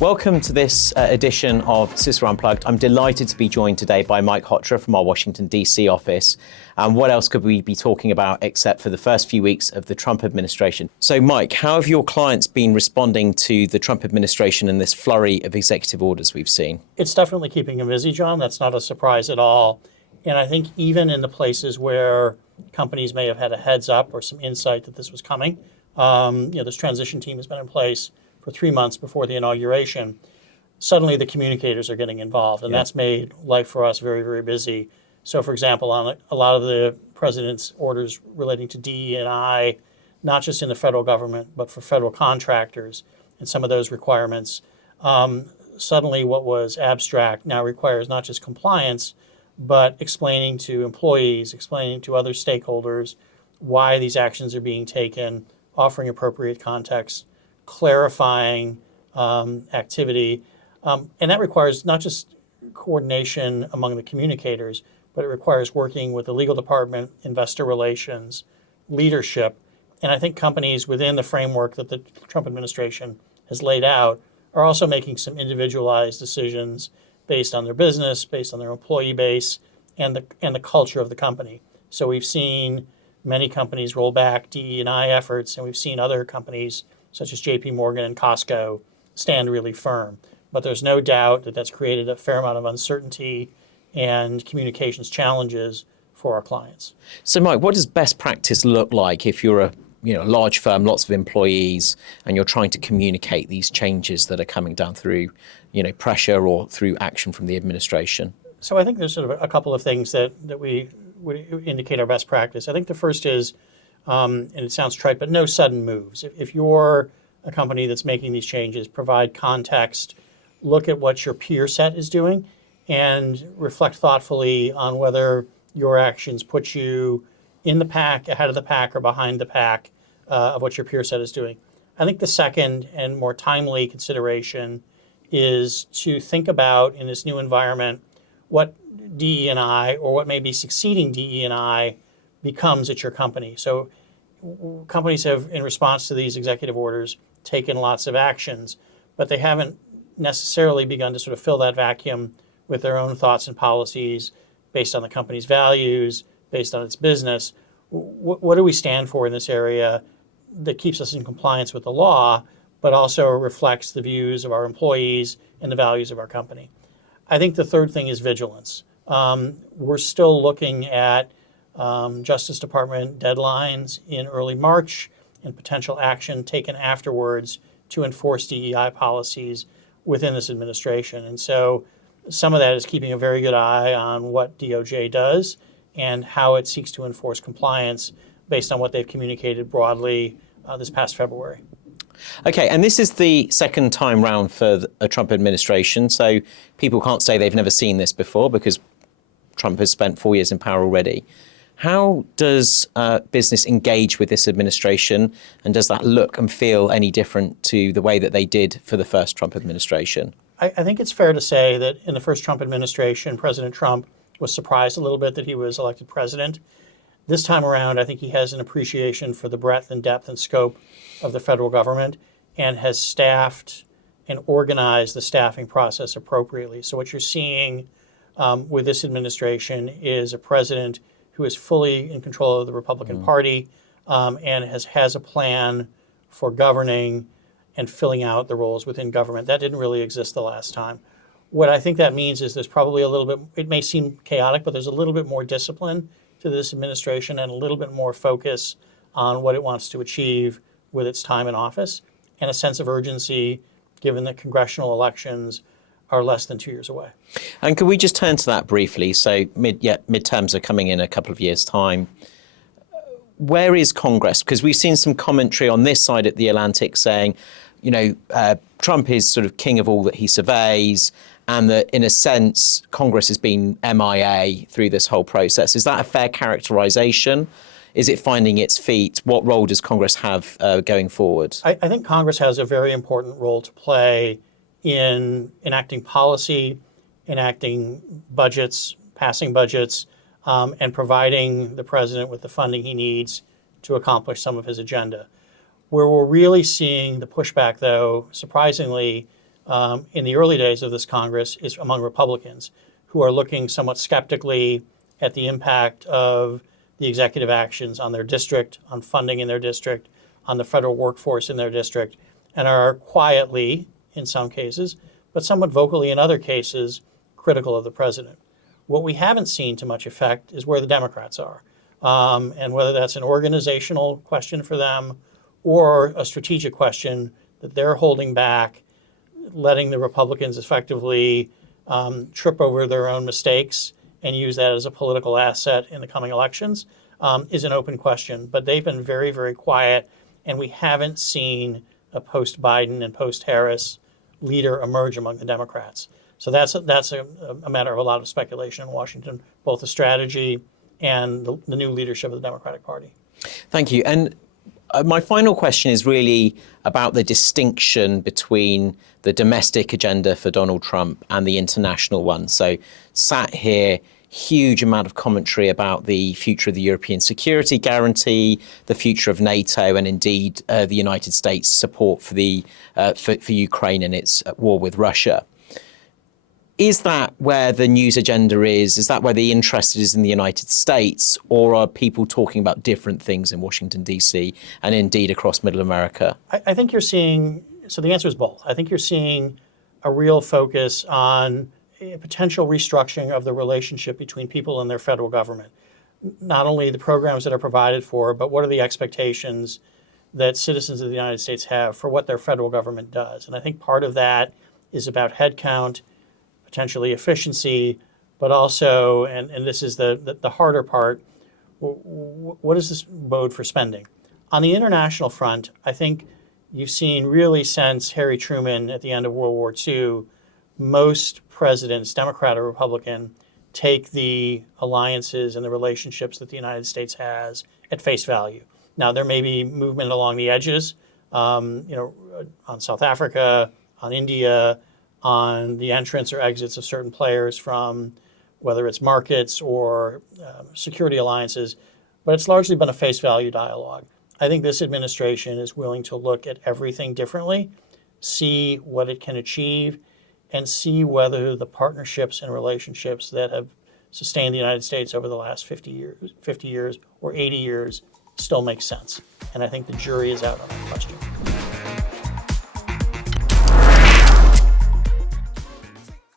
Welcome to this edition of Cicero Unplugged. I'm delighted to be joined today by Mike Hotra from our Washington D.C. office. And what else could we be talking about except for the first few weeks of the Trump administration? So, Mike, how have your clients been responding to the Trump administration and this flurry of executive orders we've seen? It's definitely keeping them busy, John. That's not a surprise at all. And I think even in the places where companies may have had a heads up or some insight that this was coming, this transition team has been in place for 3 months before the inauguration. Suddenly the communicators are getting involved, and that's made life for us very, very busy. So, for example, on a lot of the president's orders relating to DE&I, not just in the federal government, but for federal contractors and some of those requirements, suddenly what was abstract now requires not just compliance, but explaining to employees, explaining to other stakeholders why these actions are being taken, offering appropriate context, clarifying activity. And that requires not just coordination among the communicators, but it requires working with the legal department, investor relations, leadership. And I think companies within the framework that the Trump administration has laid out are also making some individualized decisions based on their business, based on their employee base, and the culture of the company. So we've seen many companies roll back DE&I efforts, and we've seen other companies such as JP Morgan and Costco stand really firm. But there's no doubt that that's created a fair amount of uncertainty and communications challenges for our clients. So, Mike, what does best practice look like if you're a large firm, lots of employees, and you're trying to communicate these changes that are coming down through, pressure or through action from the administration? So I think there's sort of a couple of things that we would indicate our best practice. I think the first is, and it sounds trite, but no sudden moves. If you're a company that's making these changes, provide context, look at what your peer set is doing, and reflect thoughtfully on whether your actions put you in the pack, ahead of the pack, or behind the pack of what your peer set is doing. I think the second and more timely consideration is to think about, in this new environment, what DE&I or what may be succeeding DE&I becomes at your company. So companies have, in response to these executive orders, taken lots of actions, but they haven't necessarily begun to sort of fill that vacuum with their own thoughts and policies based on the company's values, based on its business. What do we stand for in this area that keeps us in compliance with the law, but also reflects the views of our employees and the values of our company? I think the third thing is vigilance. We're still looking at Justice Department deadlines in early March and potential action taken afterwards to enforce DEI policies within this administration. And so some of that is keeping a very good eye on what DOJ does and how it seeks to enforce compliance based on what they've communicated broadly this past February. Okay, and this is the second time round for a Trump administration, so people can't say they've never seen this before because Trump has spent 4 years in power already. How does business engage with this administration, and does that look and feel any different to the way that they did for the first Trump administration? I think it's fair to say that in the first Trump administration, President Trump was surprised a little bit that he was elected president. This time around, I think he has an appreciation for the breadth and depth and scope of the federal government and has staffed and organized the staffing process appropriately. So what you're seeing with this administration is a president who is fully in control of the Republican Party and has a plan for governing and filling out the roles within government. That didn't really exist the last time. What I think that means is there's probably a little bit, it may seem chaotic, but there's a little bit more discipline to this administration and a little bit more focus on what it wants to achieve with its time in office, and a sense of urgency given that congressional elections are less than 2 years away. And can we just turn to that briefly? So midterms are coming in a couple of years' time. Where is Congress? Because we've seen some commentary on this side at the Atlantic saying, Trump is sort of king of all that he surveys, and that in a sense, Congress has been MIA through this whole process. Is that a fair characterization? Is it finding its feet? What role does Congress have going forward? I think Congress has a very important role to play in enacting policy, enacting budgets, passing budgets, and providing the president with the funding he needs to accomplish some of his agenda. Where we're really seeing the pushback, though, surprisingly, in the early days of this Congress is among Republicans who are looking somewhat skeptically at the impact of the executive actions on their district, on funding in their district, on the federal workforce in their district, and are quietly, in some cases, but somewhat vocally in other cases, critical of the president. What we haven't seen to much effect is where the Democrats are, and whether that's an organizational question for them or a strategic question that they're holding back, letting the Republicans effectively trip over their own mistakes and use that as a political asset in the coming elections is an open question. But they've been very, very quiet, and we haven't seen a post-Biden and post-Harris leader emerge among the Democrats. So that's a matter of a lot of speculation in Washington, both the strategy and the new leadership of the Democratic Party. Thank you. And my final question is really about the distinction between the domestic agenda for Donald Trump and the international one. So sat here, huge amount of commentary about the future of the European security guarantee, the future of NATO, and indeed the United States' support for for Ukraine and its war with Russia. Is that where the news agenda is? Is that where the interest is in the United States? Or are people talking about different things in Washington, D.C. and indeed across Middle America? I think you're seeing, so the answer is both. I think you're seeing a real focus on a potential restructuring of the relationship between people and their federal government. Not only the programs that are provided for, but what are the expectations that citizens of the United States have for what their federal government does. And I think part of that is about headcount, potentially efficiency, but also, and this is the harder part, what does this bode for spending? On the international front, I think you've seen really since Harry Truman at the end of World War II, most presidents, Democrat or Republican, take the alliances and the relationships that the United States has at face value. Now, there may be movement along the edges, on South Africa, on India, on the entrance or exits of certain players from whether it's markets or security alliances, but it's largely been a face value dialogue. I think this administration is willing to look at everything differently, see what it can achieve, and see whether the partnerships and relationships that have sustained the United States over the last 50 years or 80 years still make sense. And I think the jury is out on that question.